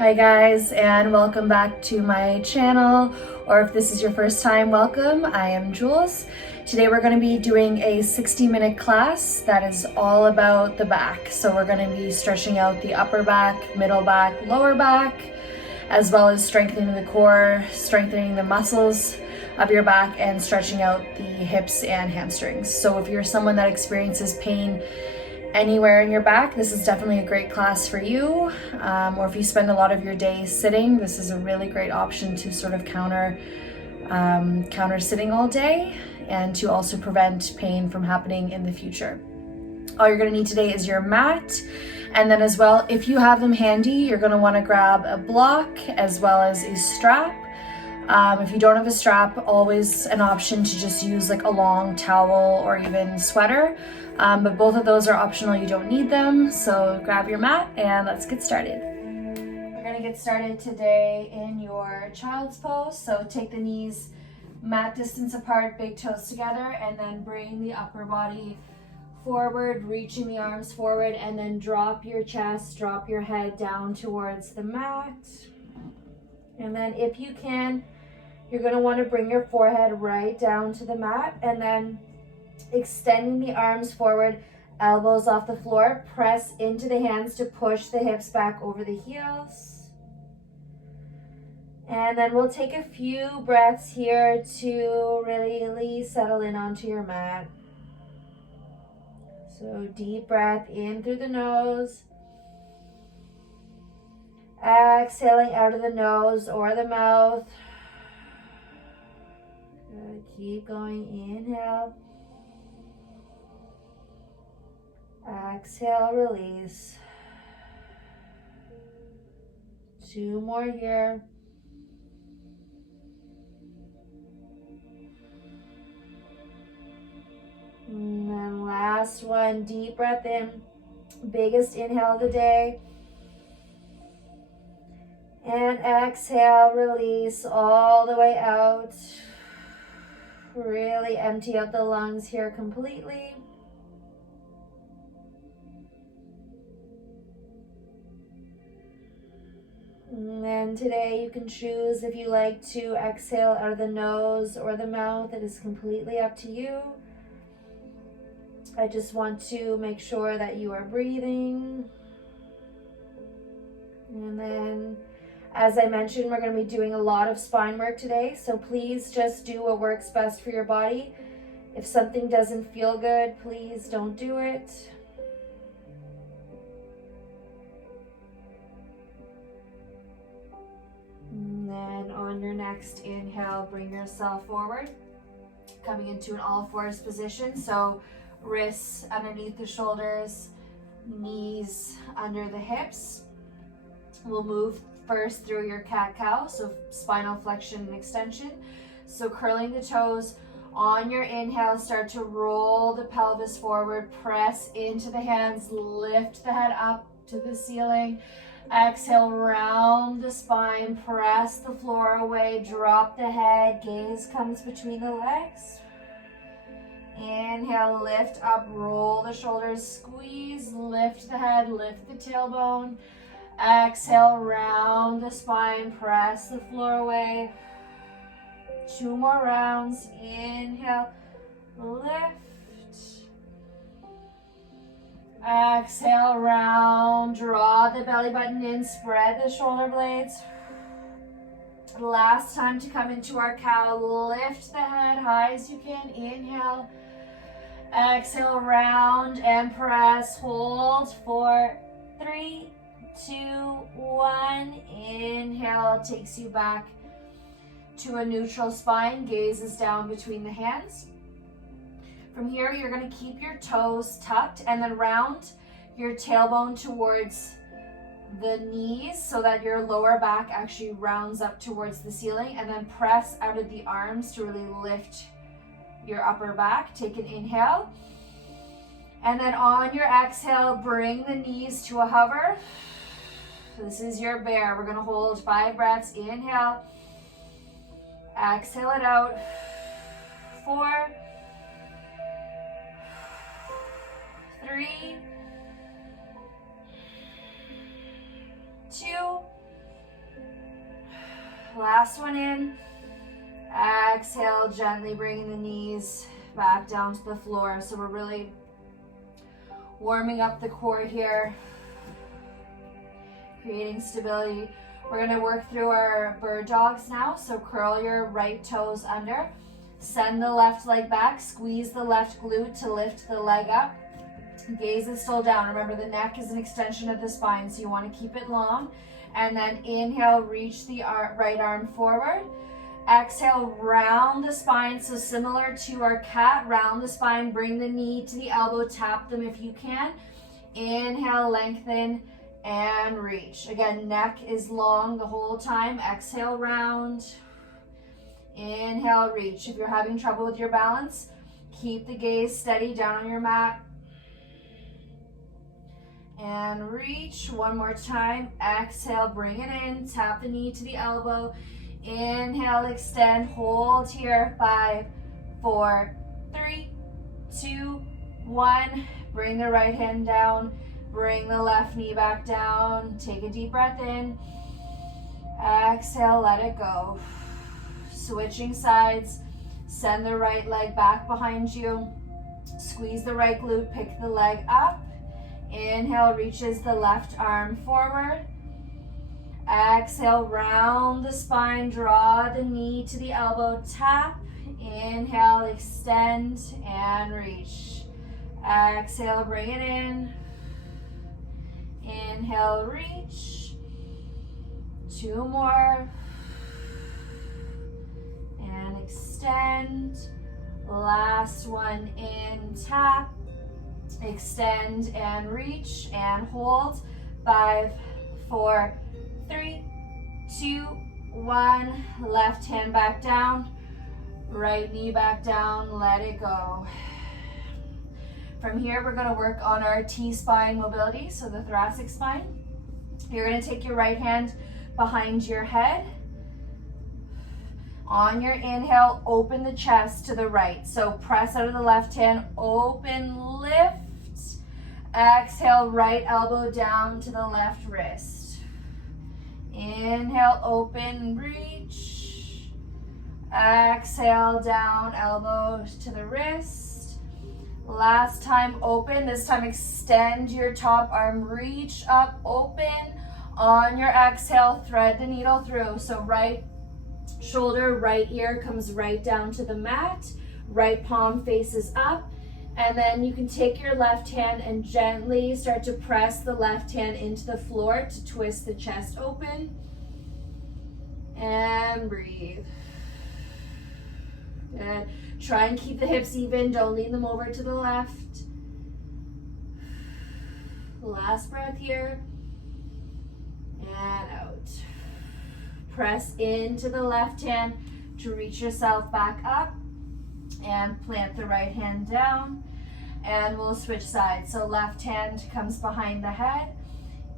Hi guys, and welcome back to my channel, or if this is your first time, welcome. I am Jules. Today we're going to be doing a 60-minute class that is all about the back. So we're going to be stretching out the upper back, middle back, lower back, as well as strengthening the core, strengthening the muscles of your back, and stretching out the hips and hamstrings. So if you're someone that experiences pain anywhere in your back, this is definitely a great class for you. Or if you spend a lot of your day sitting, this is a really great option to sort of counter sitting all day, and to also prevent pain from happening in the future. All you're going to need today is your mat, and then as well, if you have them handy, you're going to want to grab a block as well as a strap. If you don't have a strap, always an option to just use like a long towel or even sweater. But both of those are optional, you don't need them. So grab your mat and let's get started. We're gonna get started today in your child's pose. So take the knees mat distance apart, big toes together, and then bring the upper body forward, reaching the arms forward, and then drop your chest, drop your head down towards the mat. And then if you can, you're gonna wanna bring your forehead right down to the mat, and then extending the arms forward, elbows off the floor, press into the hands to push the hips back over the heels. And then we'll take a few breaths here to really settle in onto your mat. So deep breath in through the nose, exhaling out of the nose or the mouth. Good. Keep going. Inhale. Exhale, release. 2 more here. And then last one, deep breath in. Biggest inhale of the day. And exhale, release all the way out. Really empty out the lungs here completely. And then today you can choose if you like to exhale out of the nose or the mouth. It is completely up to you. I just want to make sure that you are breathing. And then, as I mentioned, we're going to be doing a lot of spine work today. So please just do what works best for your body. If something doesn't feel good, please don't do it. And then on your next inhale, bring yourself forward, coming into an all fours position. So wrists underneath the shoulders, knees under the hips. We'll move first through your cat-cow, so spinal flexion and extension. So curling the toes. On your inhale, start to roll the pelvis forward, press into the hands, lift the head up to the ceiling. Exhale, round the spine, press the floor away, drop the head, gaze comes between the legs. Inhale, lift up, roll the shoulders, squeeze, lift the head, lift the tailbone. Exhale, round the spine, press the floor away. 2 more rounds. Inhale, lift. Exhale, round, draw the belly button in, spread the shoulder blades. Last time to come into our cow, lift the head high as you can. Inhale, exhale, round and press, hold for 3, 2, 1. Inhale takes you back to a neutral spine, gaze is down between the hands. From here, you're going to keep your toes tucked and then round your tailbone towards the knees so that your lower back actually rounds up towards the ceiling, and then press out of the arms to really lift your upper back. Take an inhale. And then on your exhale, bring the knees to a hover. This is your bear. We're going to hold 5 breaths. Inhale. Exhale it out. 4, 3, 2, Last one in. Exhale, gently bringing the knees back down to the floor. So we're really warming up the core here, creating stability. We're going to work through our bird dogs now. So curl your right toes under. Send the left leg back. Squeeze the left glute to lift the leg up. Gaze is still down. Remember, the neck is an extension of the spine, so you want to keep it long. And then inhale, reach the right arm forward. Exhale, round the spine. So similar to our cat, round the spine, bring the knee to the elbow, tap them if you can. Inhale, lengthen and reach. Again, neck is long the whole time. Exhale, round. Inhale, reach. If you're having trouble with your balance, keep the gaze steady down on your mat. And reach. One more time. Exhale, bring it in. Tap the knee to the elbow. Inhale, extend, hold here. 5, 4, 3, 2, 1. Bring the right hand down. Bring the left knee back down. Take a deep breath in. Exhale, let it go. Switching sides. Send the right leg back behind you. Squeeze the right glute, pick the leg up. Inhale, reaches the left arm forward. Exhale, round the spine, draw the knee to the elbow, tap. Inhale, extend and reach. Exhale, bring it in. Inhale, reach. 2 more. And extend. Last one in, tap. Extend and reach and hold. 5, 4, 3, 2, 1. Left hand back down. Right knee back down. Let it go. From here, we're going to work on our T-spine mobility, so the thoracic spine. You're going to take your right hand behind your head. On your inhale, open the chest to the right. So press out of the left hand, open, lift. Exhale, right elbow down to the left wrist. Inhale, open, reach. Exhale, down, elbow to the wrist. Last time, open. This time, extend your top arm, reach up, open. On your exhale, thread the needle through. So right shoulder, right ear comes right down to the mat. Right palm faces up. And then you can take your left hand and gently start to press the left hand into the floor to twist the chest open. And breathe. Good. Try and keep the hips even. Don't lean them over to the left. Last breath here. And out. Press into the left hand to reach yourself back up. And plant the right hand down. And we'll switch sides. So left hand comes behind the head.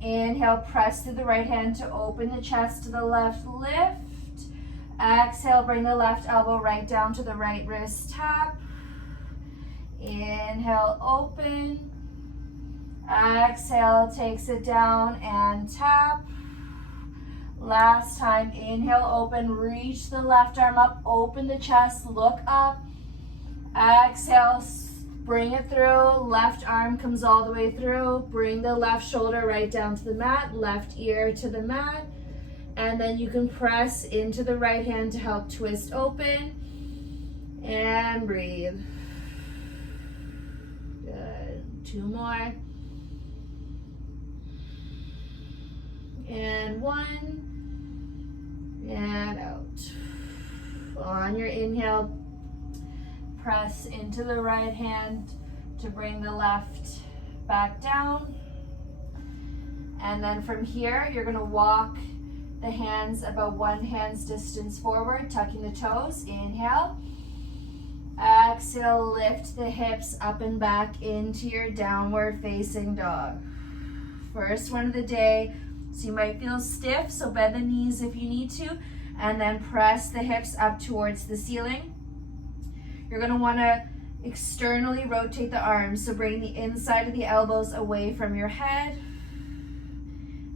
Inhale, press through the right hand to open the chest to the left, lift. Exhale, bring the left elbow right down to the right wrist, tap. Inhale, open. Exhale, takes it down and tap. Last time, inhale, open, reach the left arm up, open the chest, look up. Exhale, bring it through, left arm comes all the way through, bring the left shoulder right down to the mat, left ear to the mat, and then you can press into the right hand to help twist open, and breathe. Good, 2 more. And 1, and out. On your inhale, press into the right hand to bring the left back down. And then from here, you're gonna walk the hands about 1 hand's distance forward, tucking the toes. Inhale. Exhale, lift the hips up and back into your downward facing dog. First one of the day, so you might feel stiff, so bend the knees if you need to, and then press the hips up towards the ceiling. You're gonna wanna externally rotate the arms, so bring the inside of the elbows away from your head.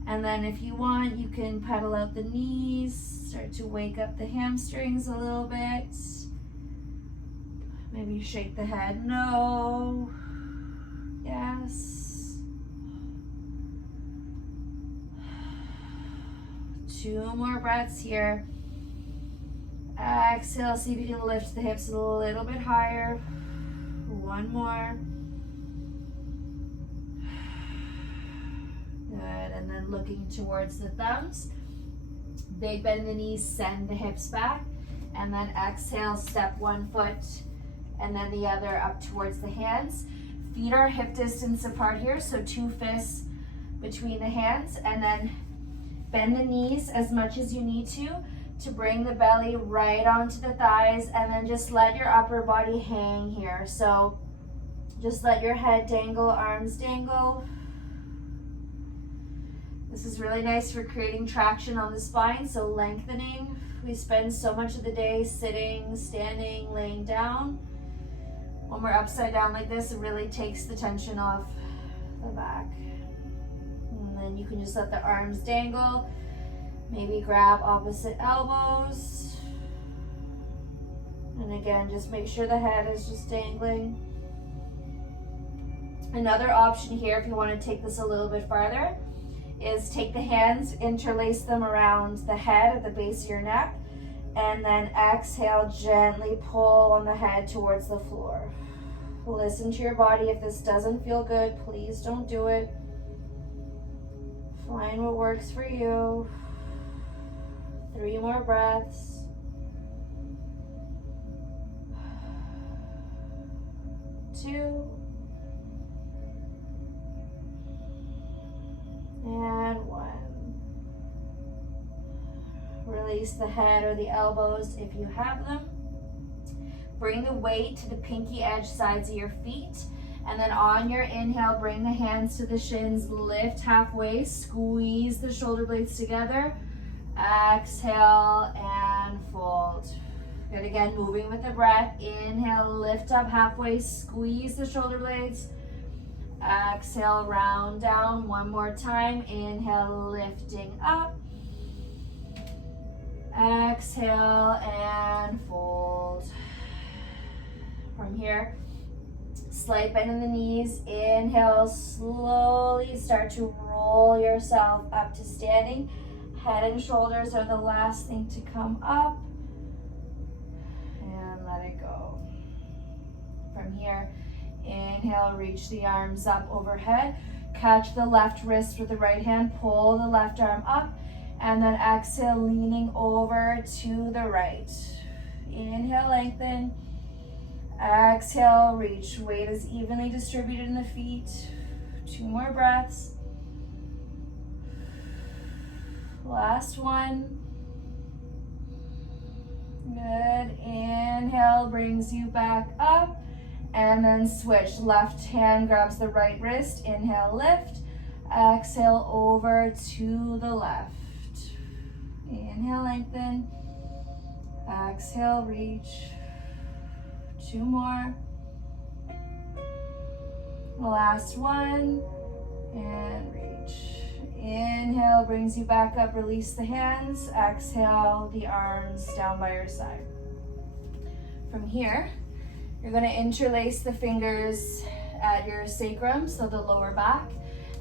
And then if you want, you can pedal out the knees, start to wake up the hamstrings a little bit. Maybe shake the head, no, yes. 2 more breaths here. Exhale, see if you can lift the hips a little bit higher. 1 more. Good, and then looking towards the thumbs. Big bend in the knees, send the hips back. And then exhale, step 1 foot and then the other up towards the hands. Feet are hip distance apart here, so 2 fists between the hands. And then bend the knees as much as you need to bring the belly right onto the thighs, and then just let your upper body hang here. So just let your head dangle, arms dangle. This is really nice for creating traction on the spine, so lengthening. We spend so much of the day sitting, standing, laying down. When we're upside down like this, it really takes the tension off the back. And then you can just let the arms dangle. Maybe grab opposite elbows. And again, just make sure the head is just dangling. Another option here, if you want to take this a little bit farther, is take the hands, interlace them around the head at the base of your neck, and then exhale, gently pull on the head towards the floor. Listen to your body. If this doesn't feel good, please don't do it. Find what works for you. 3 more breaths. 2. And 1. Release the head or the elbows if you have them. Bring the weight to the pinky edge sides of your feet. And then on your inhale, bring the hands to the shins, lift halfway, squeeze the shoulder blades together. Exhale and fold. Good, again, moving with the breath. Inhale, lift up halfway, squeeze the shoulder blades. Exhale, round down 1 more time. Inhale, lifting up. Exhale and fold. From here, slight bend in the knees. Inhale, slowly start to roll yourself up to standing. Head and shoulders are the last thing to come up. And let it go. From here, inhale, reach the arms up overhead. Catch the left wrist with the right hand. Pull the left arm up. And then exhale, leaning over to the right. Inhale, lengthen. Exhale, reach. Weight is evenly distributed in the feet. 2 more breaths. Last one. Good. Inhale brings you back up. And then switch. Left hand grabs the right wrist. Inhale, lift. Exhale, over to the left. Inhale, lengthen. Exhale, reach. 2 more. Last one. And reach. Inhale brings you back up. Release the hands. Exhale, the arms down by your side. From here, you're going to interlace the fingers at your sacrum, so the lower back.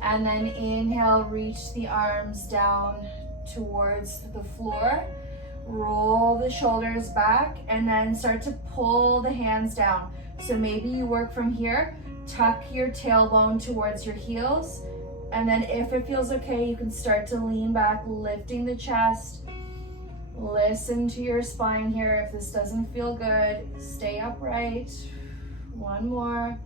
And then inhale, reach the arms down towards the floor. Roll the shoulders back and then start to pull the hands down. So maybe you work from here, tuck your tailbone towards your heels, and then if it feels okay, you can start to lean back, lifting the chest. Listen to your spine here. If this doesn't feel good, stay upright. 1 more.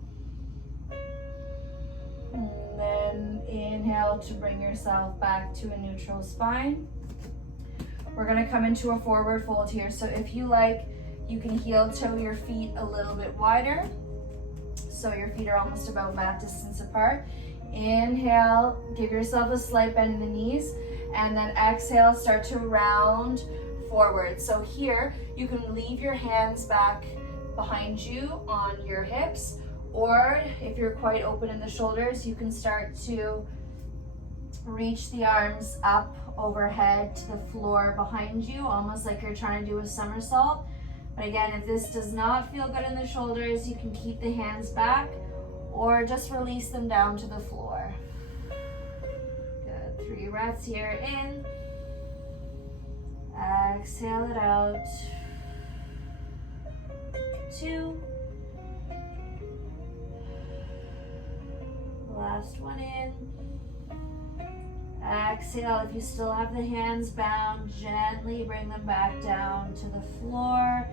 And then inhale to bring yourself back to a neutral spine. We're going to come into a forward fold here. So if you like, you can heel toe your feet a little bit wider. So your feet are almost about mat distance apart. Inhale, give yourself a slight bend in the knees, and then exhale, start to round forward. So here, you can leave your hands back behind you on your hips, or if you're quite open in the shoulders, you can start to Reach the arms up overhead to the floor behind you, almost like you're trying to do a somersault. But again, if this does not feel good in the shoulders, you can keep the hands back or just release them down to the floor. Good, 3 breaths here, in. Exhale it out. 2. Last one in. Exhale. If you still have the hands bound, gently bring them back down to the floor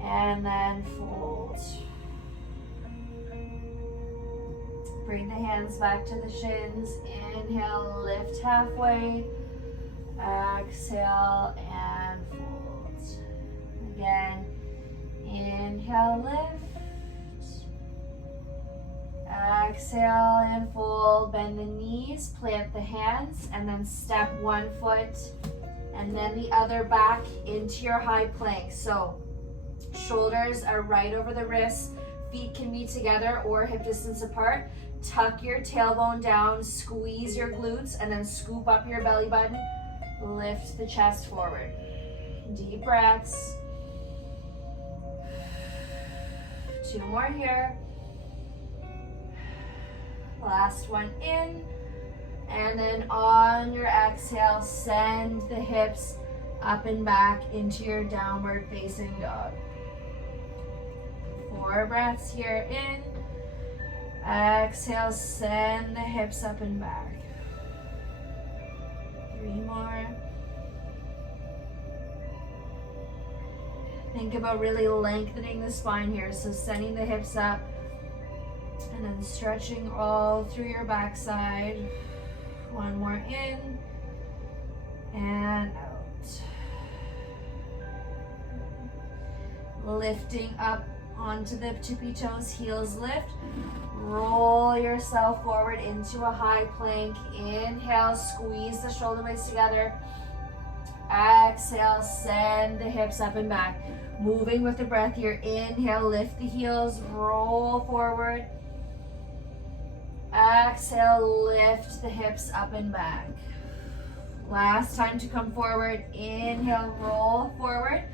and then fold. Bring the hands back to the shins. Inhale, lift halfway. Exhale and fold. Again, inhale, lift. Exhale and fold. Bend the knees, plant the hands, and then step one foot and then the other back into your high plank. So shoulders are right over the wrists, feet can be together or hip distance apart. Tuck your tailbone down, squeeze your glutes, and then scoop up your belly button. Lift the chest forward. Deep breaths. 2 more here. Last one in. And then on your exhale, send the hips up and back into your downward facing dog. 4 breaths here, in. Exhale, send the hips up and back. 3 more. Think about really lengthening the spine here. So sending the hips up and then stretching all through your backside. 1 more in and out. Lifting up onto the tippy toes, heels lift. Roll yourself forward into a high plank. Inhale, squeeze the shoulder blades together. Exhale, send the hips up and back. Moving with the breath here. Inhale, lift the heels, roll forward. Exhale, lift the hips up and back. Last time to come forward. Inhale, roll forward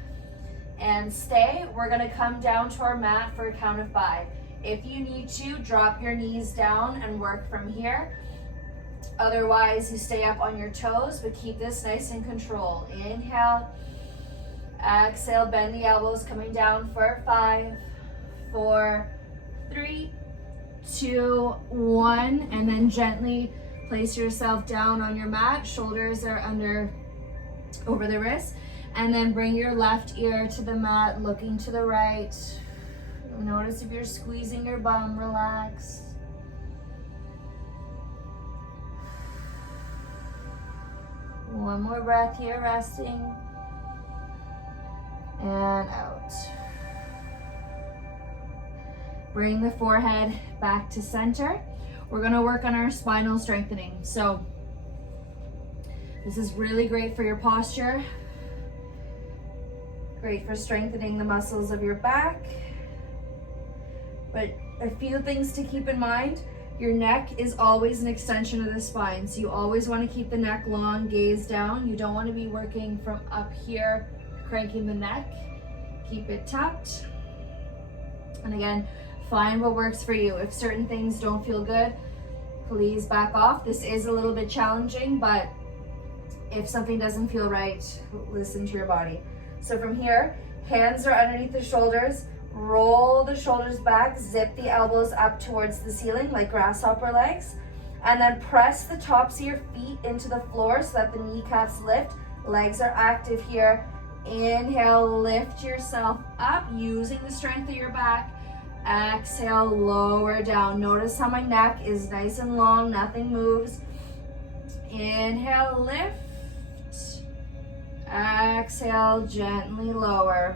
and stay. We're gonna come down to our mat for a count of 5. If you need to, drop your knees down and work from here. Otherwise, you stay up on your toes, but keep this nice and controlled. Inhale, exhale, bend the elbows, coming down for 5, 4, 3, 2, 1, and then gently place yourself down on your mat. Shoulders are over the wrists, and then bring your left ear to the mat, looking to the right. Notice if you're squeezing your bum, relax. One more breath here, resting. And out. Bring the forehead back to center. We're gonna work on our spinal strengthening. So this is really great for your posture. Great for strengthening the muscles of your back. But a few things to keep in mind. Your neck is always an extension of the spine. So you always want to keep the neck long, gaze down. You don't want to be working from up here, cranking the neck. Keep it tucked. And again, find what works for you. If certain things don't feel good, please back off. This is a little bit challenging, but if something doesn't feel right, listen to your body. So from here, hands are underneath the shoulders. Roll the shoulders back, zip the elbows up towards the ceiling like grasshopper legs, and then press the tops of your feet into the floor so that the kneecaps lift. Legs are active here. Inhale, lift yourself up using the strength of your back. Exhale, lower down. Notice how my neck is nice and long, nothing moves. Inhale, lift. Exhale, gently lower.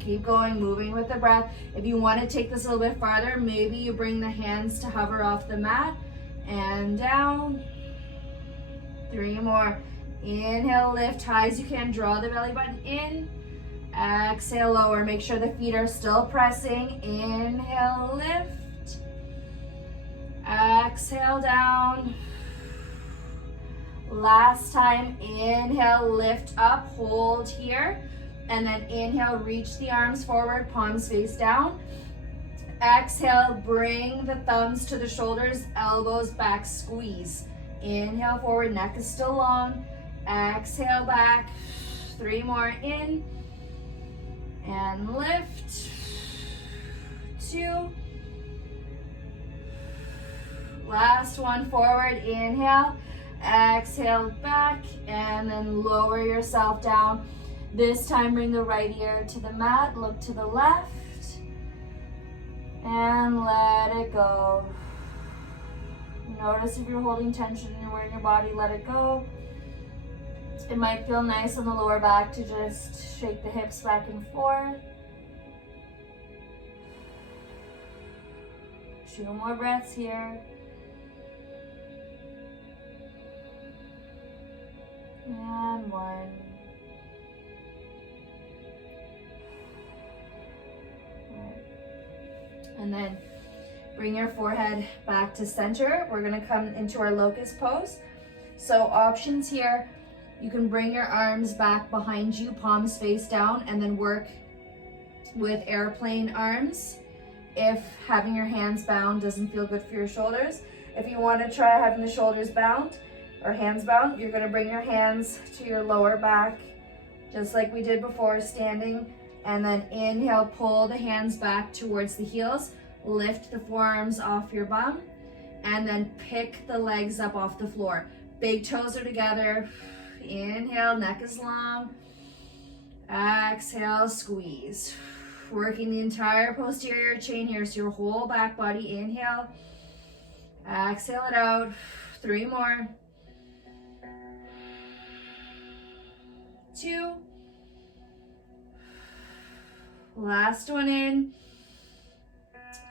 Keep going, moving with the breath. If you want to take this a little bit farther, maybe you bring the hands to hover off the mat and down. 3 more. Inhale, lift high as you can. Draw the belly button in. Exhale, lower. Make sure the feet are still pressing. Inhale, lift. Exhale, down. Last time, inhale, lift up, hold here. And then inhale, reach the arms forward, palms face down. Exhale, bring the thumbs to the shoulders, elbows back, squeeze. Inhale forward, neck is still long. Exhale back, 3 more in. And lift, 2. Last one, forward, inhale. Exhale back, and then lower yourself down. This time, bring the right ear to the mat, look to the left. And let it go. Notice if you're holding tension anywhere in your body, let it go. It might feel nice on the lower back to just shake the hips back and forth. 2 more breaths here. And 1. And then bring your forehead back to center. We're gonna come into our locust pose. So options here, you can bring your arms back behind you, palms face down, and then work with airplane arms if having your hands bound doesn't feel good for your shoulders. If you wanna try having the shoulders bound or hands bound, you're gonna bring your hands to your lower back, just like we did before, standing. And then inhale, pull the hands back towards the heels, lift the forearms off your bum, and then pick the legs up off the floor. Big toes are together. Inhale, neck is long. Exhale, squeeze. Working the entire posterior chain here, so your whole back body. Inhale, exhale it out. 3 more. 2. Last one in.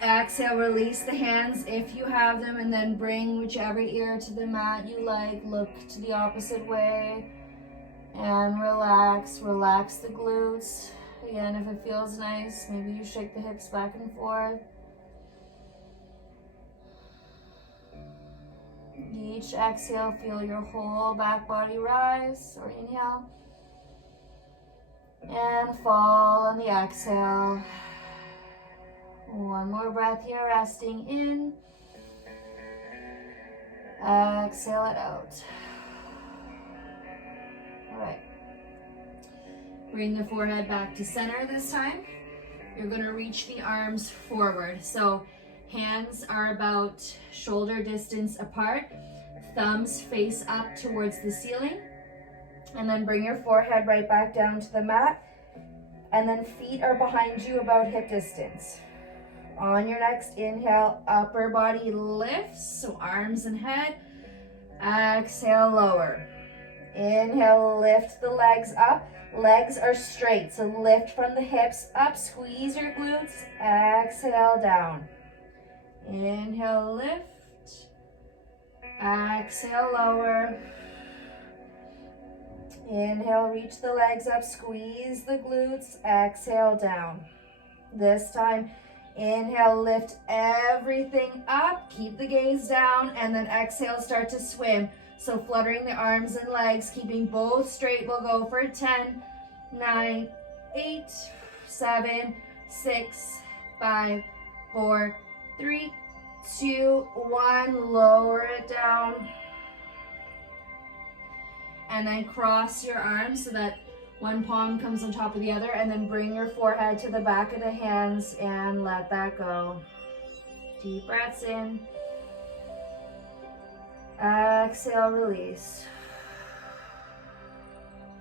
Exhale, release the hands if you have them, and then bring whichever ear to the mat you like. Look to the opposite way and relax. Relax the glutes. Again, if it feels nice, maybe you shake the hips back and forth. Each exhale, feel your whole back body rise, or inhale. And fall on the exhale. 1 more breath here, resting in. Exhale it out. All right. Bring the forehead back to center this time. You're gonna reach the arms forward. So hands are about shoulder distance apart. Thumbs face up towards the ceiling. And then bring your forehead right back down to the mat. And then feet are behind you about hip distance. On your next inhale, upper body lifts, so arms and head. Exhale, lower. Inhale, lift the legs up. Legs are straight, so lift from the hips up, squeeze your glutes. Exhale, down. Inhale, lift. Exhale, lower. Inhale, reach the legs up, squeeze the glutes. Exhale, down. This time, inhale, lift everything up, keep the gaze down, and then exhale, start to swim. So fluttering the arms and legs, keeping both straight. We'll go for 10, 9, 8, 7, 6, 5, 4, 3, 2, 1. Lower it down. And then cross your arms so that one palm comes on top of the other, and then bring your forehead to the back of the hands and let that go. Deep breaths in. Exhale, release.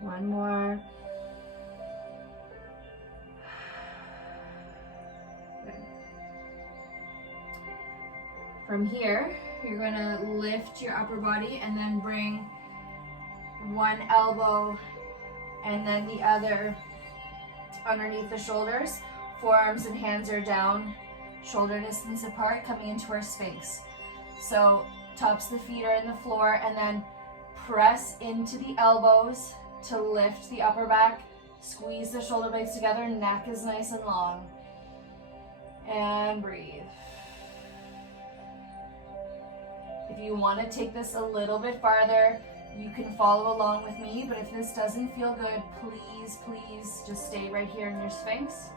1 more. Good. From here, you're gonna lift your upper body and then bring one elbow and then the other underneath the shoulders. Forearms and hands are down, shoulder distance apart, coming into our Sphinx. So tops of the feet are in the floor, and then press into the elbows to lift the upper back. Squeeze the shoulder blades together, neck is nice and long. And breathe. If you want to take this a little bit farther, You can follow along with me, but if this doesn't feel good, please, please just stay right here in your Sphinx.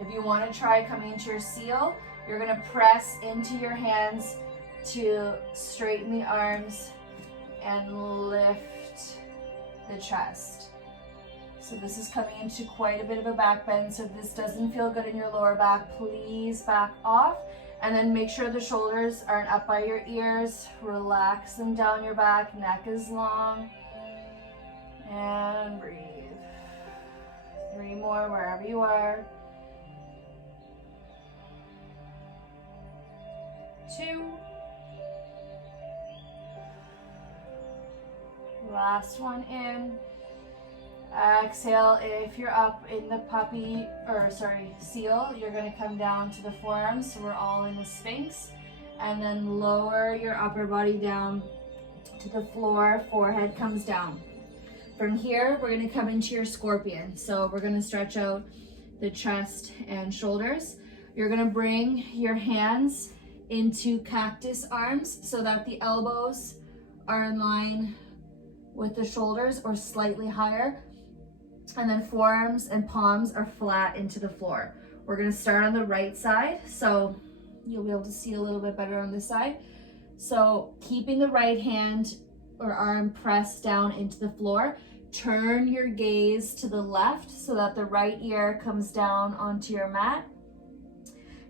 If you want to try coming into your seal, you're going to press into your hands to straighten the arms and lift the chest. So this is coming into quite a bit of a back bend. So if this doesn't feel good in your lower back, please back off. And then make sure the shoulders aren't up by your ears. Relax them down your back, neck is long. And breathe. 3 more wherever you are. 2. Last one in. Exhale. If you're up in the seal, you're going to come down to the forearms. So we're all in the Sphinx. And then lower your upper body down to the floor. Forehead comes down. From here, we're going to come into your scorpion. So we're going to stretch out the chest and shoulders. You're going to bring your hands into cactus arms so that the elbows are in line with the shoulders or slightly higher. And then forearms and palms are flat into the floor. We're going to start on the right side, so you'll be able to see a little bit better on this side. So keeping the right hand or arm pressed down into the floor, turn your gaze to the left so that the right ear comes down onto your mat.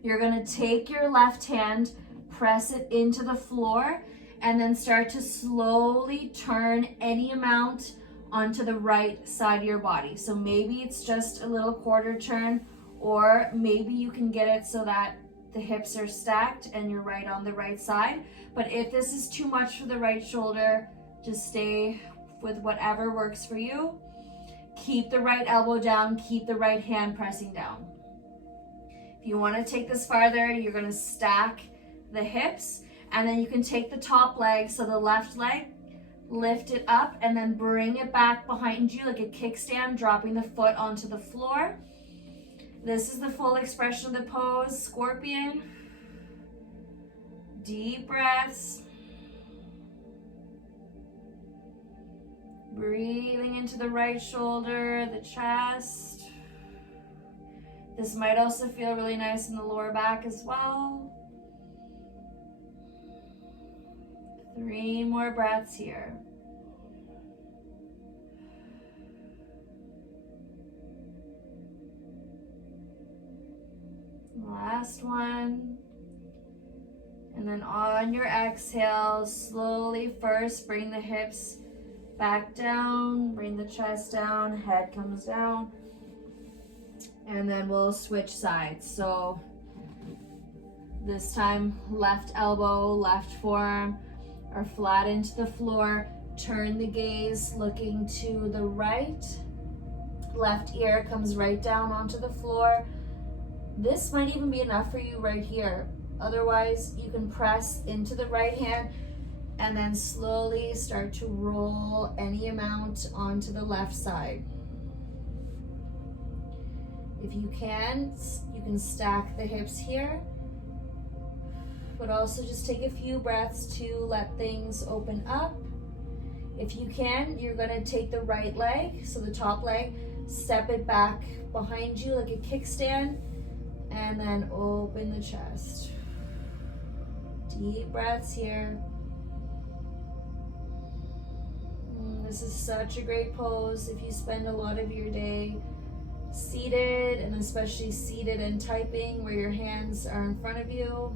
You're going to take your left hand, press it into the floor, and then start to slowly turn any amount onto the right side of your body. So maybe it's just a little quarter turn, or maybe you can get it so that the hips are stacked and you're right on the right side. But if this is too much for the right shoulder, just stay with whatever works for you. Keep the right elbow down, keep the right hand pressing down. If you want to take this farther, you're going to stack the hips, and then you can take the top leg, so the left leg, lift it up and then bring it back behind you like a kickstand, dropping the foot onto the floor. This is the full expression of the pose, scorpion. Deep breaths. Breathing into the right shoulder, the chest. This might also feel really nice in the lower back as well. 3 more breaths here. Last one. And then on your exhale, slowly first bring the hips back down, bring the chest down, head comes down. And then we'll switch sides. So this time, left elbow, left forearm are flat into the floor. Turn the gaze looking to the right. Left ear comes right down onto the floor. This might even be enough for you right here. Otherwise, you can press into the right hand and then slowly start to roll any amount onto the left side. If you can stack the hips here, but also just take a few breaths to let things open up. If you can, you're gonna take the right leg, so the top leg, step it back behind you like a kickstand, and then open the chest. Deep breaths here. This is such a great pose if you spend a lot of your day seated, and especially seated and typing where your hands are in front of you,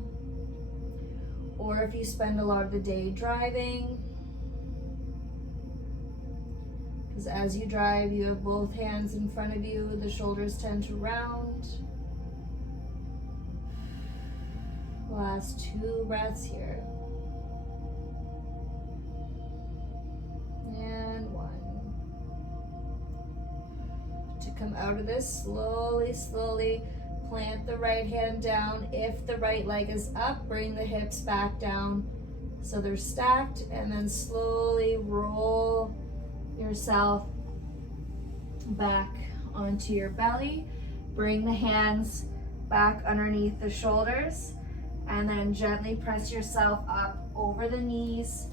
or if you spend a lot of the day driving, because as you drive you have both hands in front of you, the shoulders tend to round. Last 2 breaths here. And 1. To come out of this, slowly plant the right hand down. If the right leg is up, bring the hips back down so they're stacked, and then slowly roll yourself back onto your belly. Bring the hands back underneath the shoulders, and then gently press yourself up over the knees.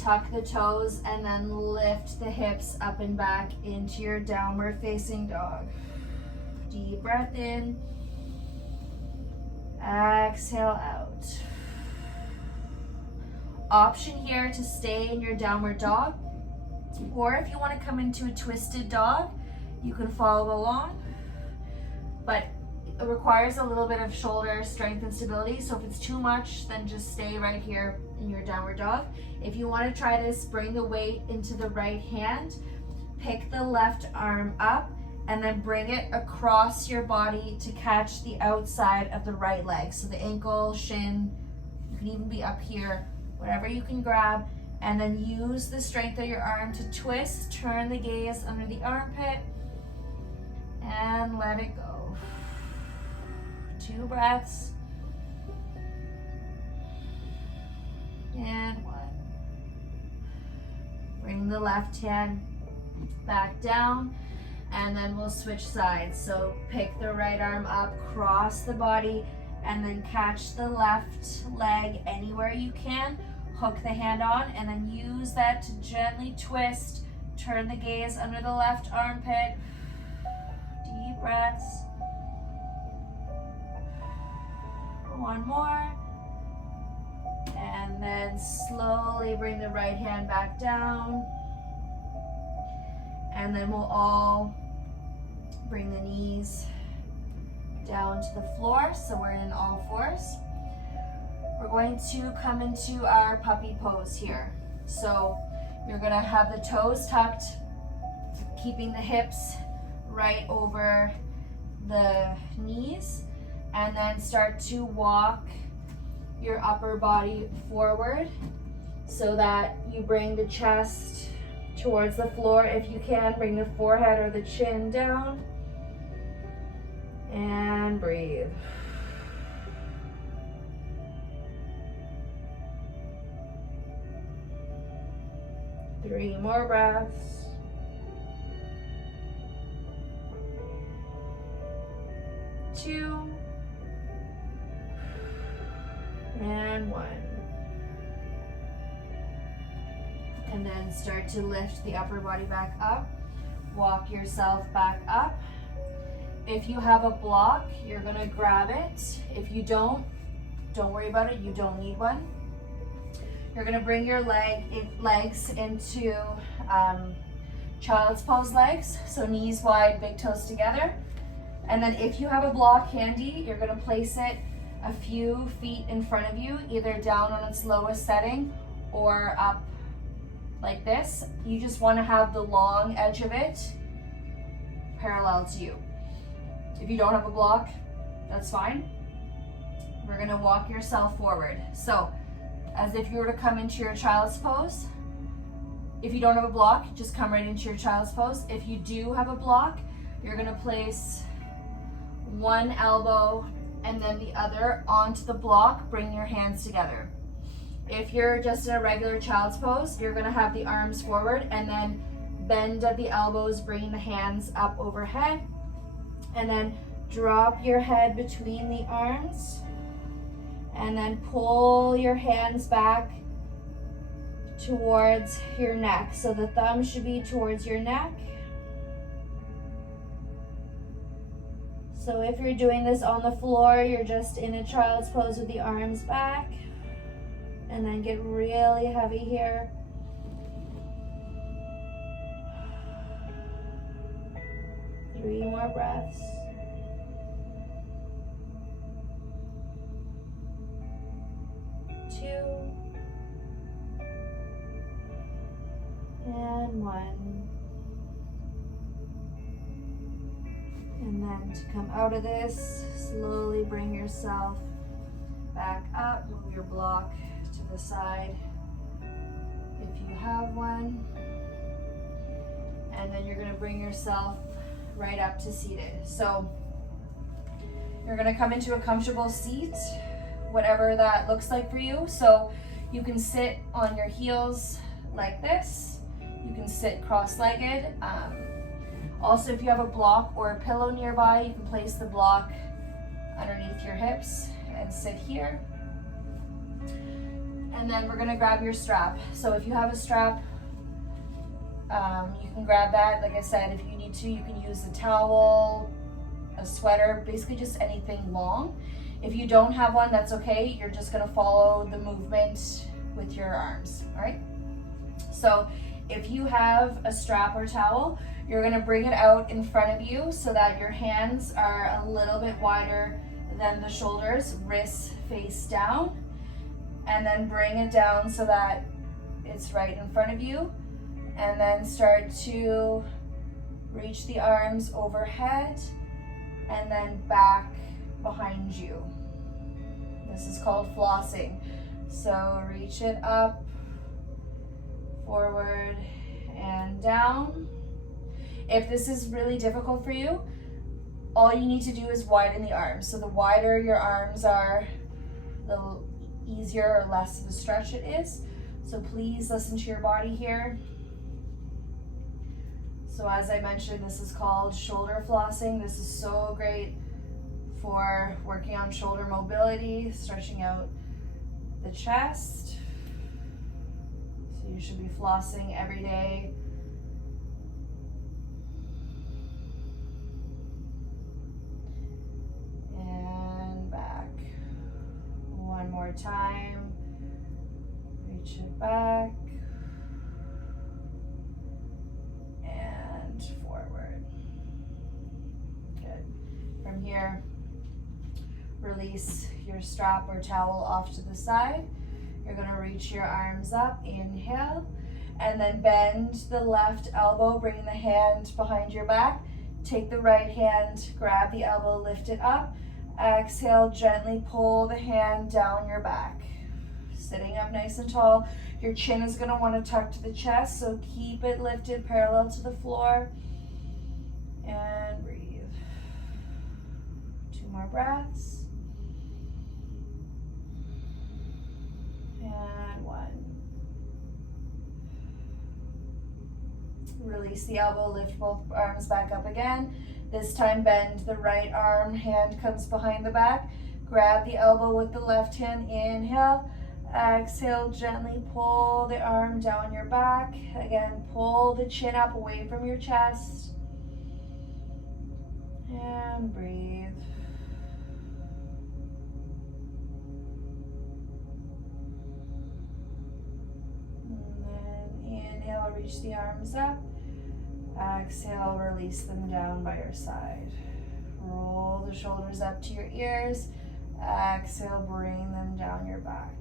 tuck the toes, and then lift the hips up and back into your downward facing dog. Deep breath in. Exhale out. Option here to stay in your downward dog, or if you want to come into a twisted dog, you can follow along, but it requires a little bit of shoulder strength and stability, so if it's too much, then just stay right here in your downward dog. If you want to try this, bring the weight into the right hand, pick the left arm up, and then bring it across your body to catch the outside of the right leg. So the ankle, shin, you can even be up here, whatever you can grab, and then use the strength of your arm to twist, turn the gaze under the armpit, and let it go. 2 breaths. And 1. Bring the left hand back down, and then we'll switch sides. So pick the right arm up, cross the body, and then catch the left leg anywhere you can. Hook the hand on, and then use that to gently twist. Turn the gaze under the left armpit. Deep breaths. 1 more. And then slowly bring the right hand back down. And then we'll all bring the knees down to the floor, so we're in all fours. We're going to come into our puppy pose here. So you're going to have the toes tucked, keeping the hips right over the knees, and then start to walk your upper body forward so that you bring the chest towards the floor. If you can, bring the forehead or the chin down, and breathe. Three more breaths. Two. And 1. And then start to lift the upper body back up. Walk yourself back up. If you have a block, you're gonna grab it. If you don't worry about it, you don't need one. You're gonna bring your legs into child's pose legs. So knees wide, big toes together. And then if you have a block handy, you're gonna place it a few feet in front of you, either down on its lowest setting or up like this. You just want to have the long edge of it parallel to you. If you don't have a block, that's fine. We're going to walk yourself forward. So as if you were to come into your child's pose. If you don't have a block, just come right into your child's pose. If you do have a block, you're going to place one elbow and then the other onto the block. Bring your hands together. If you're just in a regular child's pose, you're going to have the arms forward and then bend at the elbows, bringing the hands up overhead, and then drop your head between the arms, and then pull your hands back towards your neck. So the thumb should be towards your neck. So if you're doing this on the floor, you're just in a child's pose with the arms back. And then get really heavy here. Three more breaths. Two. And one. And then to come out of this, slowly bring yourself back up. Move your block to the side if you have one. And then you're going to bring yourself right up to seated. So you're going to come into a comfortable seat, whatever that looks like for you. So you can sit on your heels like this. You can sit cross-legged. Also, if you have a block or a pillow nearby, you can place the block underneath your hips and sit here. And then we're gonna grab your strap. So if you have a strap, you can grab that. Like I said, if you need to, you can use a towel, a sweater, basically just anything long. If you don't have one, that's okay. You're just gonna follow the movement with your arms, all right? So if you have a strap or towel, you're gonna bring it out in front of you so that your hands are a little bit wider than the shoulders, wrists face down, and then bring it down so that it's right in front of you. And then start to reach the arms overhead and then back behind you. This is called flossing. So reach it up, forward and down. If this is really difficult for you, all you need to do is widen the arms. So the wider your arms are, the easier or less of a stretch it is. So please listen to your body here. So as I mentioned, this is called shoulder flossing. This is so great for working on shoulder mobility, stretching out the chest. So you should be flossing every day. And back. One more time. Reach it back. Forward. Good. From here, release your strap or towel off to the side. You're going to reach your arms up, inhale, and then bend the left elbow, bring the hand behind your back. Take the right hand, grab the elbow, lift it up. Exhale, gently pull the hand down your back. Sitting up nice and tall. Your chin is going to want to tuck to the chest, so keep it lifted parallel to the floor. And breathe. 2 more breaths. And 1. Release the elbow, lift both arms back up again. This time bend the right arm, hand comes behind the back. Grab the elbow with the left hand, inhale. Exhale, gently pull the arm down your back. Again, pull the chin up away from your chest. And breathe. And then inhale, reach the arms up. Exhale, release them down by your side. Roll the shoulders up to your ears. Exhale, bring them down your back.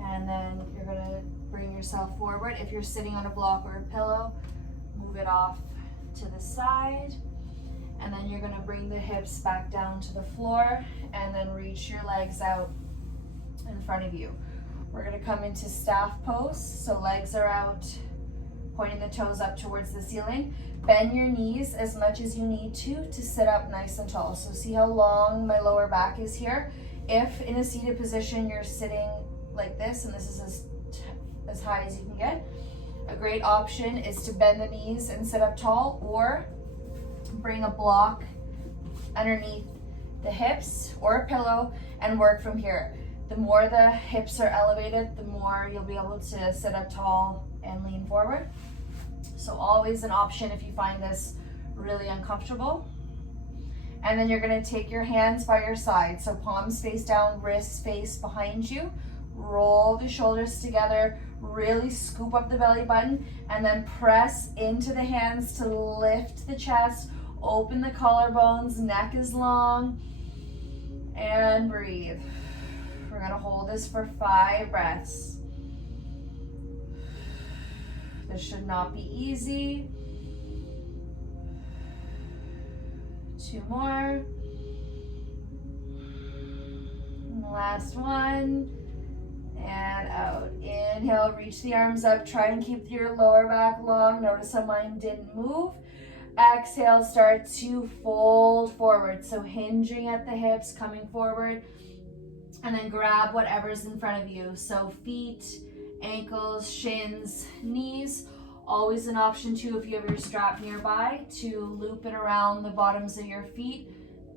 And then you're going to bring yourself forward. If you're sitting on a block or a pillow, move it off to the side. And then you're going to bring the hips back down to the floor and then reach your legs out in front of you. We're going to come into staff pose. So legs are out, pointing the toes up towards the ceiling. Bend your knees as much as you need to sit up nice and tall. So see how long my lower back is here. If in a seated position you're sitting like this, and this is as high as you can get, a great option is to bend the knees and sit up tall, or bring a block underneath the hips or a pillow and work from here. The more the hips are elevated, the more you'll be able to sit up tall and lean forward. So always an option if you find this really uncomfortable. And then you're going to take your hands by your side. So palms face down, wrists face behind you. Roll the shoulders together, really scoop up the belly button, and then press into the hands to lift the chest, open the collarbones, neck is long, and breathe. We're gonna hold this for 5 breaths. This should not be easy. 2 more. And the last one. And out. Inhale, reach the arms up. Try and keep your lower back long. Notice how mine didn't move. Exhale, start to fold forward. So hinging at the hips, coming forward. And then grab whatever's in front of you. So feet, ankles, shins, knees. Always an option too, if you have your strap nearby, to loop it around the bottoms of your feet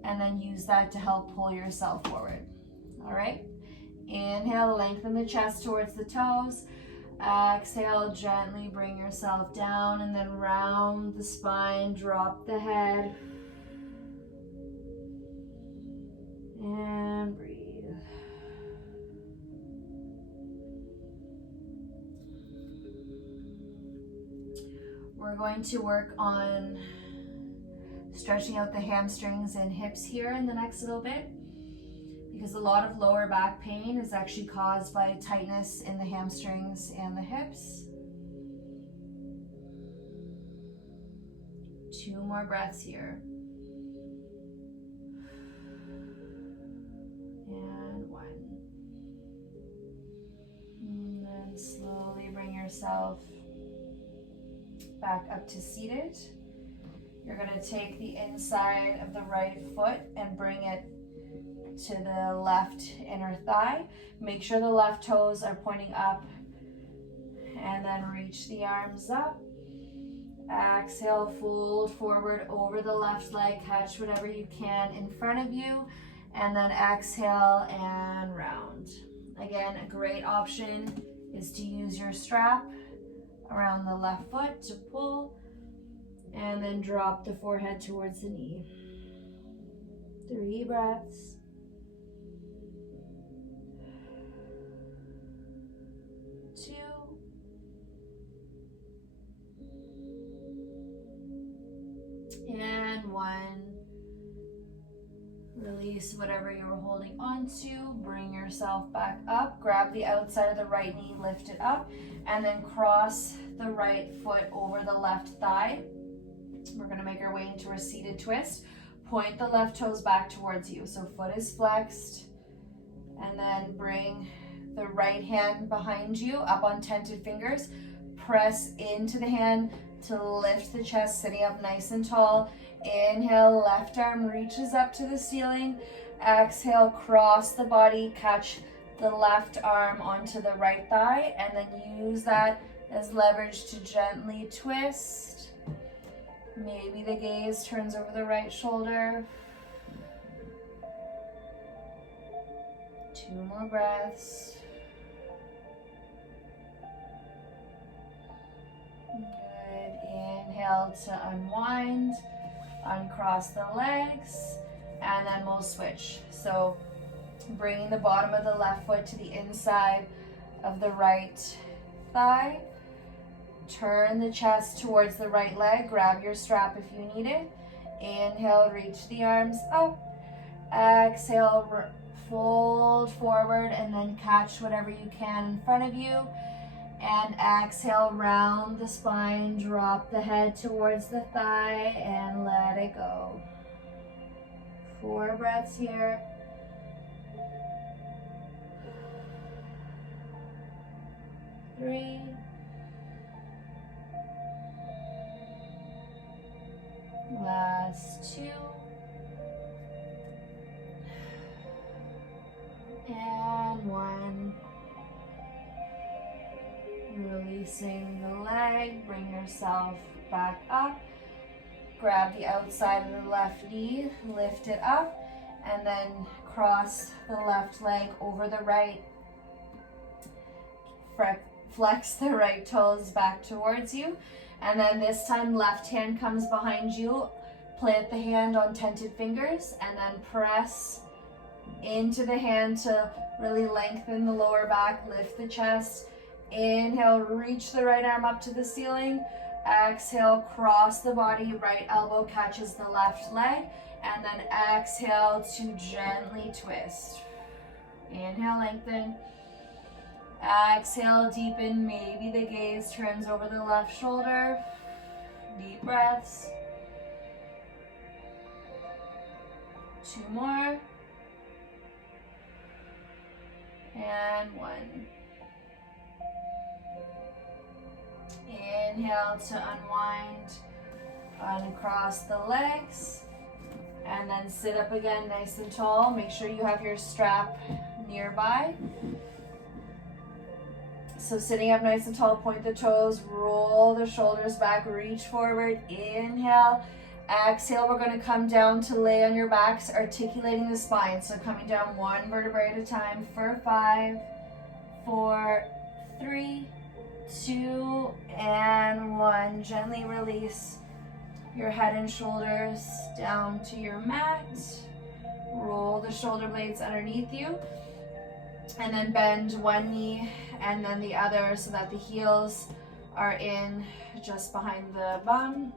and then use that to help pull yourself forward. All right. Inhale, lengthen the chest towards the toes. Exhale, gently bring yourself down and then round the spine, drop the head. And breathe. We're going to work on stretching out the hamstrings and hips here in the next little bit, because a lot of lower back pain is actually caused by tightness in the hamstrings and the hips. 2 more breaths here. And 1. And then slowly bring yourself back up to seated. You're going to take the inside of the right foot and bring it to the left inner thigh. Make sure the left toes are pointing up, and then reach the arms up. Exhale, fold forward over the left leg, catch whatever you can in front of you, and then exhale and round. Again, a great option is to use your strap around the left foot to pull, and then drop the forehead towards the knee. 3 breaths. 2. And 1. Release whatever you were holding on to. Bring yourself back up. Grab the outside of the right knee, lift it up, and then cross the right foot over the left thigh. We're going to make our way into a seated twist. Point the left toes back towards you. So foot is flexed, and then bring the right hand behind you up on tented fingers. Press into the hand to lift the chest, sitting up nice and tall. Inhale, left arm reaches up to the ceiling. Exhale, cross the body, catch the left arm onto the right thigh, and then use that as leverage to gently twist. Maybe the gaze turns over the right shoulder. 2 more breaths. Good. Inhale to unwind, uncross the legs, and then we'll switch. So bringing the bottom of the left foot to the inside of the right thigh. Turn the chest towards the right leg. Grab your strap if you need it. Inhale, reach the arms up. Exhale, fold forward, and then catch whatever you can in front of you. And exhale, round the spine, drop the head towards the thigh, and let it go. 4 breaths here. 3. Last 2. And 1. Releasing the leg, bring yourself back up. Grab the outside of the left knee, lift it up, and then cross the left leg over the right. Flex the right toes back towards you. And then this time, left hand comes behind you. Plant the hand on tented fingers, and then press into the hand to really lengthen the lower back, lift the chest. Inhale, reach the right arm up to the ceiling. Exhale, cross the body, right elbow catches the left leg, and then exhale to gently twist. Inhale, lengthen. Exhale, deepen. Maybe the gaze turns over the left shoulder. Deep breaths. 2 more. And 1. Inhale to unwind, uncross the legs, and then sit up again nice and tall. Make sure you have your strap nearby. So sitting up nice and tall, point the toes, roll the shoulders back, reach forward, inhale. Exhale, we're going to come down to lay on your backs, articulating the spine. So coming down one vertebrae at a time for 5, 4, 3, 2, and 1. Gently release your head and shoulders down to your mat. Roll the shoulder blades underneath you. And then bend one knee and then the other so that the heels are in just behind the bum.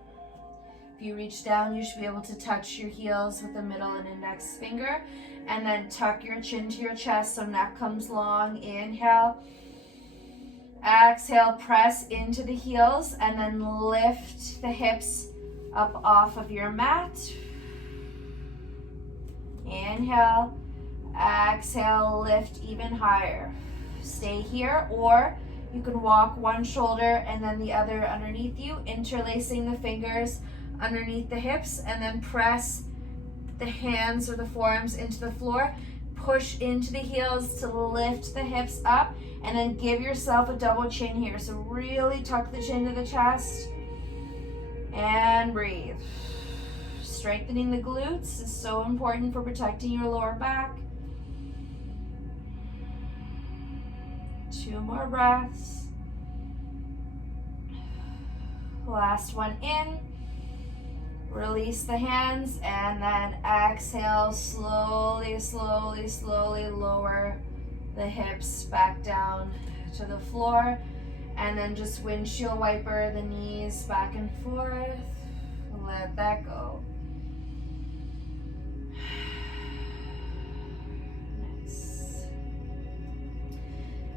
If you reach down, you should be able to touch your heels with the middle and index finger. And then tuck your chin to your chest so neck comes long. Inhale. Exhale, press into the heels and then lift the hips up off of your mat. Inhale. Exhale, lift even higher. Stay here, or you can walk one shoulder and then the other underneath you, interlacing the fingers underneath the hips, and then press the hands or the forearms into the floor. Push into the heels to lift the hips up, and then give yourself a double chin here. So really tuck the chin to the chest and breathe. Strengthening the glutes is so important for protecting your lower back. 2 more breaths. Last one in. Release the hands and then exhale, slowly, slowly, slowly lower the hips back down to the floor. And then just windshield wiper the knees back and forth. Let that go. Nice.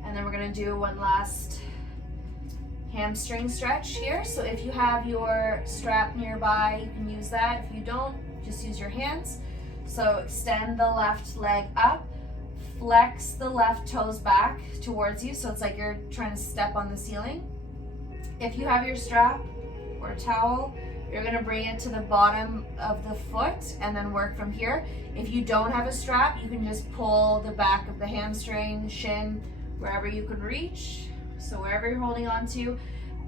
And then we're gonna do one last hamstring stretch here. So if you have your strap nearby, you can use that. If you don't, just use your hands. So extend the left leg up, flex the left toes back towards you. So it's like you're trying to step on the ceiling. If you have your strap or towel, you're gonna bring it to the bottom of the foot and then work from here. If you don't have a strap, you can just pull the back of the hamstring, shin, wherever you can reach. So wherever you're holding on to,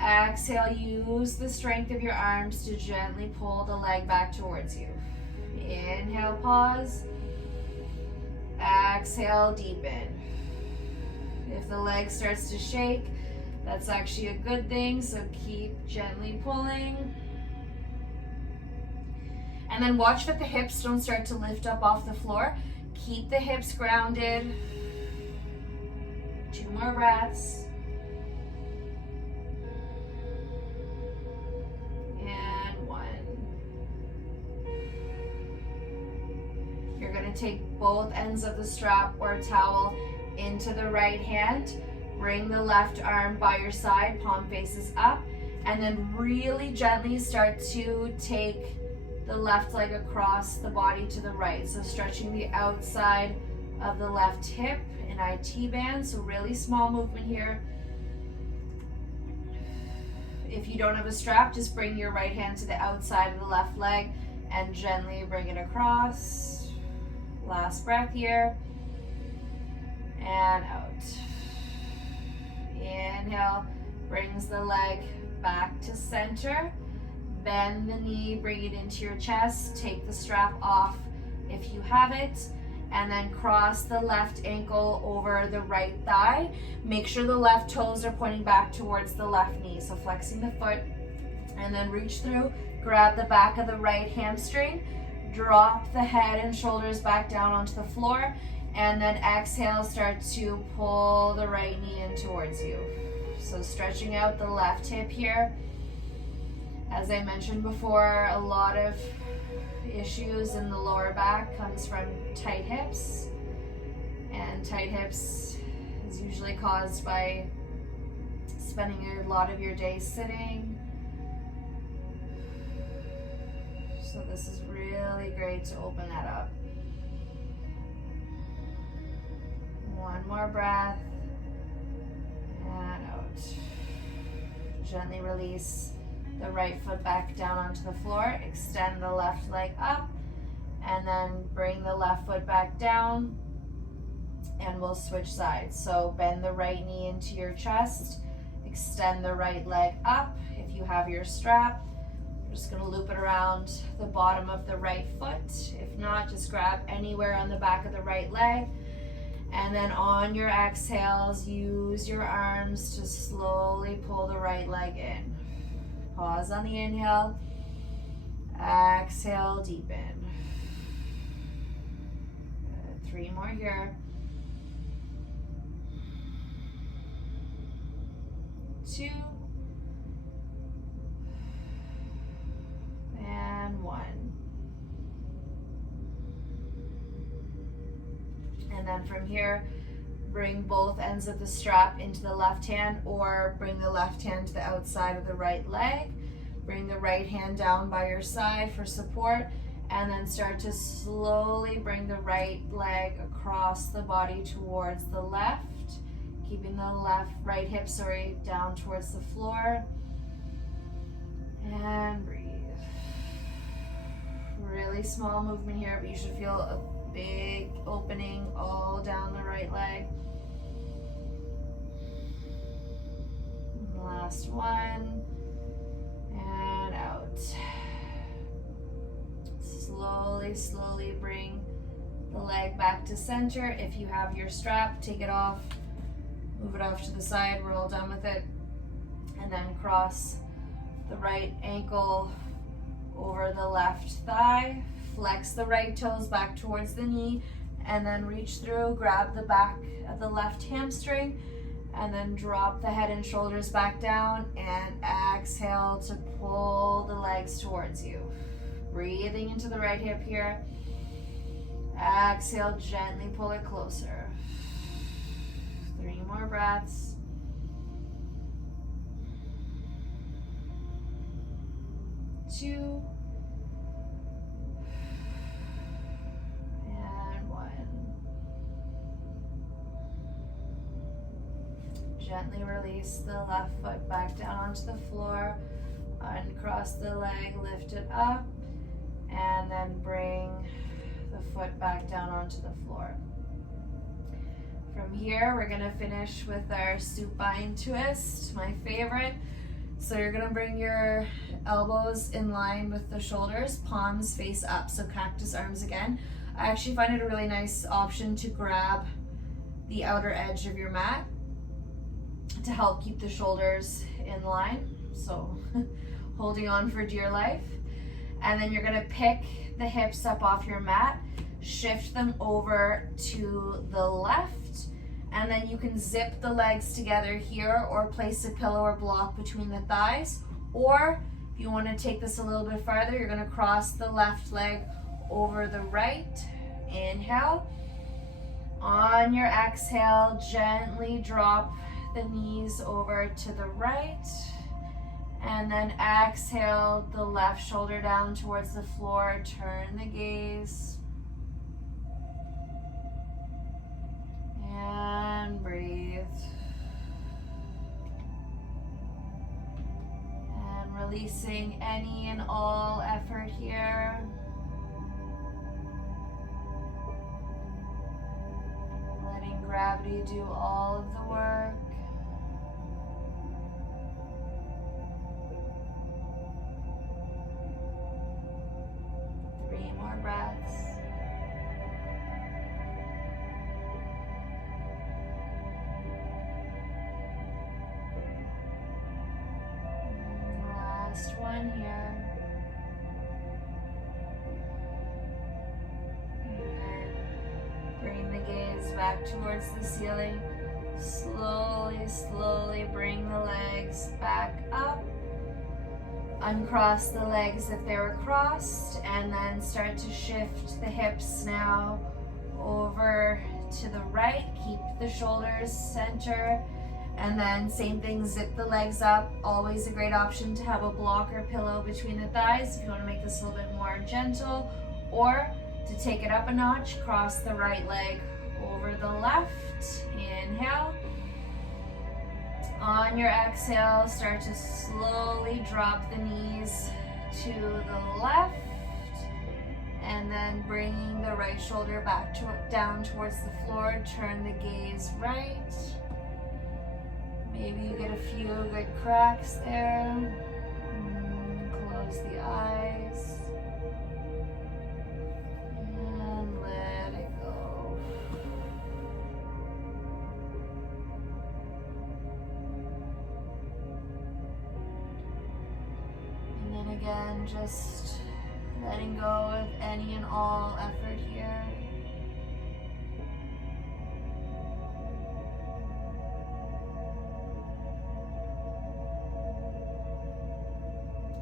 exhale, use the strength of your arms to gently pull the leg back towards you. Inhale, pause. Exhale, deepen. If the leg starts to shake, that's actually a good thing, so keep gently pulling. And then watch that the hips don't start to lift up off the floor. Keep the hips grounded. 2 more breaths. And 1. You're going to take both ends of the strap or towel into the right hand. Bring the left arm by your side, palm faces up, and then really gently start to take the left leg across the body to the right. So stretching the outside of the left hip in IT band. So really small movement here. If you don't have a strap, just bring your right hand to the outside of the left leg and gently bring it across. Last breath here. And out. Inhale, brings the leg back to center. Bend the knee, bring it into your chest. Take the strap off if you have it. And then cross the left ankle over the right thigh. Make sure the left toes are pointing back towards the left knee. So flexing the foot. And then reach through, grab the back of the right hamstring. Drop the head and shoulders back down onto the floor. And then exhale, start to pull the right knee in towards you. So stretching out the left hip here. As I mentioned before, a lot of issues in the lower back comes from tight hips. And tight hips is usually caused by spending a lot of your day sitting. So this is really great to open that up. 1 more breath, and out. Gently release the right foot back down onto the floor. Extend the left leg up, and then bring the left foot back down, and we'll switch sides. So bend the right knee into your chest, extend the right leg up. If you have your strap, I'm just gonna loop it around the bottom of the right foot. If not, just grab anywhere on the back of the right leg. And then on your exhales, use your arms to slowly pull the right leg in. Pause on the inhale. Exhale, deepen. Good. 3 more here. 2. And 1. And then from here, bring both ends of the strap into the left hand, or bring the left hand to the outside of the right leg. Bring the right hand down by your side for support, and then start to slowly bring the right leg across the body towards the left, keeping the right hip, down towards the floor. And breathe. Really small movement here, but you should feel a big opening all down the right leg. Last one. And out. Slowly, slowly bring the leg back to center. If you have your strap, take it off. Move it off to the side. We're all done with it. And then cross the right ankle over the left thigh. Flex the right toes back towards the knee, and then reach through, grab the back of the left hamstring, and then drop the head and shoulders back down, and exhale to pull the legs towards you. Breathing into the right hip here. Exhale, gently pull it closer. 3 more breaths. 2. And 1. Gently release the left foot back down onto the floor. Uncross the leg, lift it up, and then bring the foot back down onto the floor. From here, we're gonna finish with our supine twist, my favorite. So you're gonna bring your elbows in line with the shoulders, palms face up, so cactus arms again. I actually find it a really nice option to grab the outer edge of your mat to help keep the shoulders in line. So holding on for dear life. And then you're gonna pick the hips up off your mat, shift them over to the left, and then you can zip the legs together here, or place a pillow or block between the thighs. Or if you want to take this a little bit farther, you're going to cross the left leg over the right. Inhale. On your exhale, gently drop the knees over to the right. And then exhale the left shoulder down towards the floor. Turn the gaze. And breathe. And releasing any and all effort here. Letting gravity do all of the work. Three more breaths. Last one here. And bring the gaze back towards the ceiling. Slowly, slowly bring the legs back up. Uncross the legs if they were crossed, and then start to shift the hips now over to the right. Keep the shoulders center. And then same thing, zip the legs up. Always a great option to have a block or pillow between the thighs if you want to make this a little bit more gentle. Or to take it up a notch, cross the right leg over the left. Inhale. On your exhale, start to slowly drop the knees to the left. And then bringing the right shoulder back down towards the floor. Turn the gaze right. Maybe you get a few good cracks there. Close Close the eyes. And let it go. And then again, just letting go of any and all effort here.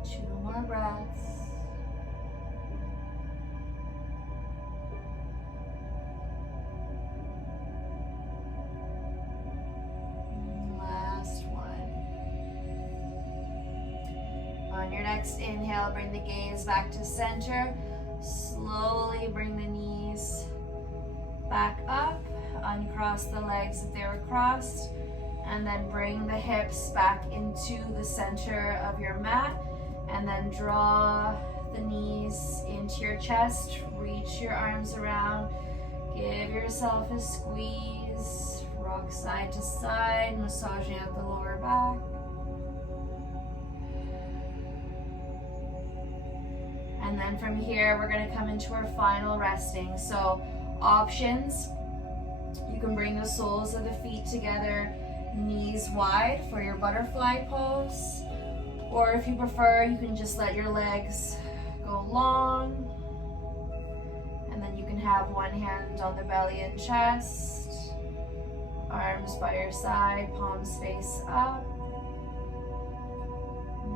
2 more breaths. And last one. On your next inhale, bring the gaze back to center. Slowly bring the knees back up. Uncross the legs if they were crossed. And then bring the hips back into the center of your mat. And then draw the knees into your chest. Reach your arms around. Give yourself a squeeze. Rock side to side, massaging out the lower back. And then from here, we're going to come into our final resting. So options, you can bring the soles of the feet together, knees wide for your butterfly pose. Or if you prefer, you can just let your legs go long. And then you can have one hand on the belly and chest, arms by your side, palms face up.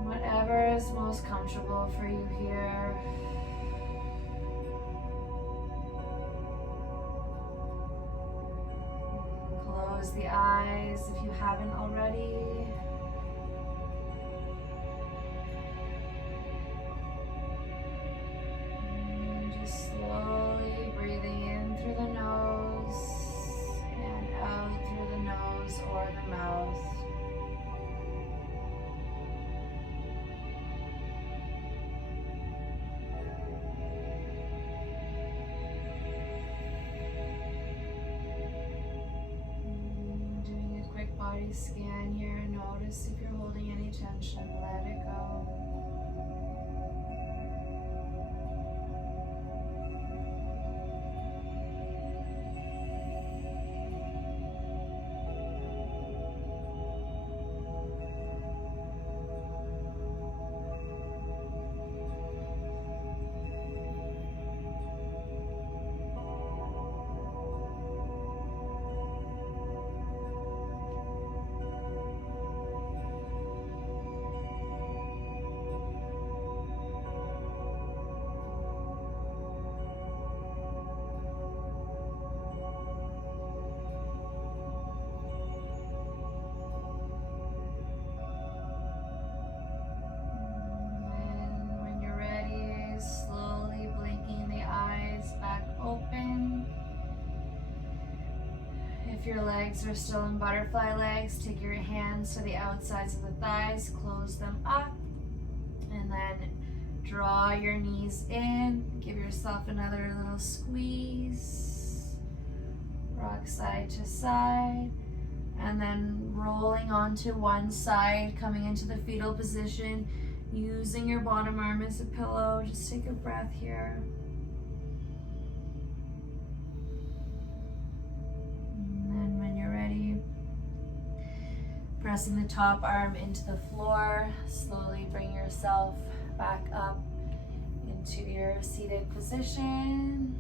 Whatever is most comfortable for you here. Close the eyes if you haven't already. And just slowly breathing in through the nose and out through the nose or the mouth. Body scan here. Notice if you're holding any tension. Let it go. If your legs are still in butterfly legs, take your hands to the outsides of the thighs, close them up, and then draw your knees in. Give yourself another little squeeze. Rock side to side, and then rolling onto one side, coming into the fetal position, using your bottom arm as a pillow. Just take a breath here. Pressing the top arm into the floor, slowly bring yourself back up into your seated position.